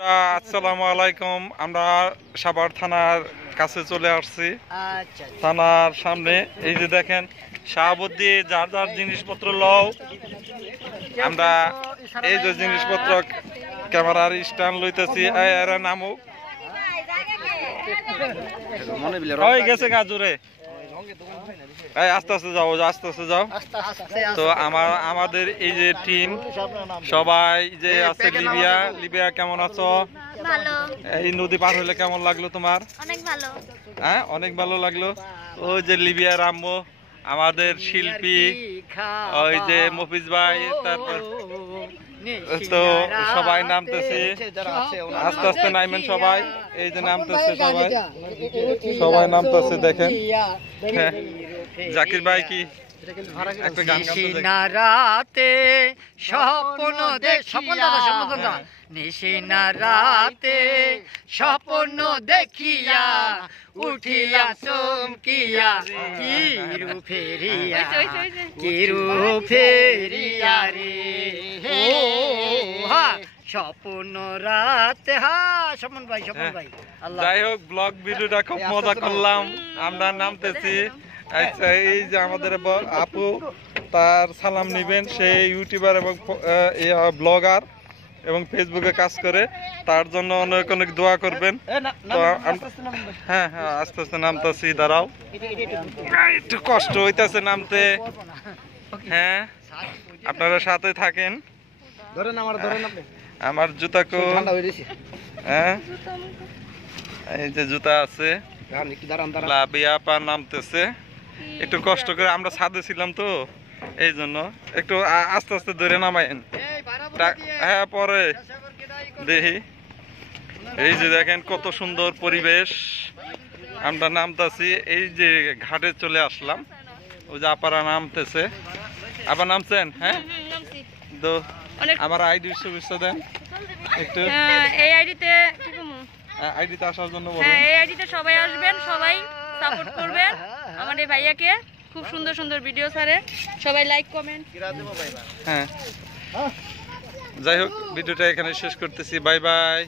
আসসালামু আলাইকুম। আমরা সাভার থানার কাছে চলে আসছি। থানার সামনে এই যে দেখেন শাহাবুদ্দি যার যার জিনিসপত্র লও। আমরা এই যে জিনিসপত্র ক্যামেরার স্ট্যান্ড লইতেছি। এরা নামুক হয়ে গেছে গাজুরে। আস্তে আস্তে যাও, আস্তে আস্তে যাও। তো আমাদের এই যে টিম সবাই যে আছে লিবিয়া কেমন আছো? ভালো। এই নদী পার হইলে কেমন লাগলো তোমার? অনেক ভালো। হ্যাঁ, অনেক ভালো লাগলো। ওই যে লিবিয়া রাম্বো আমাদের শিল্পী, ওই যে মফিজ ভাই, তারপর তো সবাই নামতেছে। আস্তে আস্তে নামবেন সবাই। এই যে নামতেছে সবাই নামতেছে দেখেন। হ্যাঁ, জাকির ভাই কি একটা গান রাতে স্বপ্ন দেখিয়া, নিশিনা রাতে স্বপ্ন দেখিয়া উঠিয়া চমকিয়া কিরু ফেরিয়া রে স্বপ্ন রাতে। স্বপন ভাই যাই হোক, ব্লগ ভিডিওটা খুব মজা করলাম। আমরা নামতেছি। আচ্ছা, এই যে আমাদের আপু, তার সালাম নিবেন। সে ইউটিউবার এবং ব্লগার এবং ফেসবুকে কাজ করে। তার জন্য অনেক অনেক দোয়া করবেন। তো হ্যাঁ হ্যাঁ, আস্তে আস্তে নামতেছি। দাঁড়াও, একটু কষ্ট হইতেছে নামতে। হ্যাঁ, আপনারা সাথে থাকেন। আমার জুতা কো, হ্যাঁ এই যে জুতা আছে। লাবিয়া পা নামতেছে একটু কষ্ট করে। আমরা ছাদে ছিলাম তো, এই জন্য একটু আস্তে আস্তে ধরে নামাইন। হ্যাঁ, পরে দেখি। এই যে দেখেন কত সুন্দর পরিবেশ। আমরা নামতেছি, এই যে ঘাটে চলে আসলাম। ওই যে আপারা নামতেছে। আবার নামছেন? হ্যাঁ, তো আমার আইডি শুভেচ্ছা দেন একটু। এই আইডিতে কি কমু? আইডিতে আসার জন্য বলেন। হ্যাঁ, এই আইডিতে সবাই আসবেন, সবাই সাপোর্ট করবেন আমার এই ভাইয়াকে। খুব সুন্দর সুন্দর ভিডিও ছাড়ে, সবাই লাইক কমেন্ট। হ্যাঁ, যাই হোক, ভিডিওটা এখানে শেষ করতেছি। Bye bye.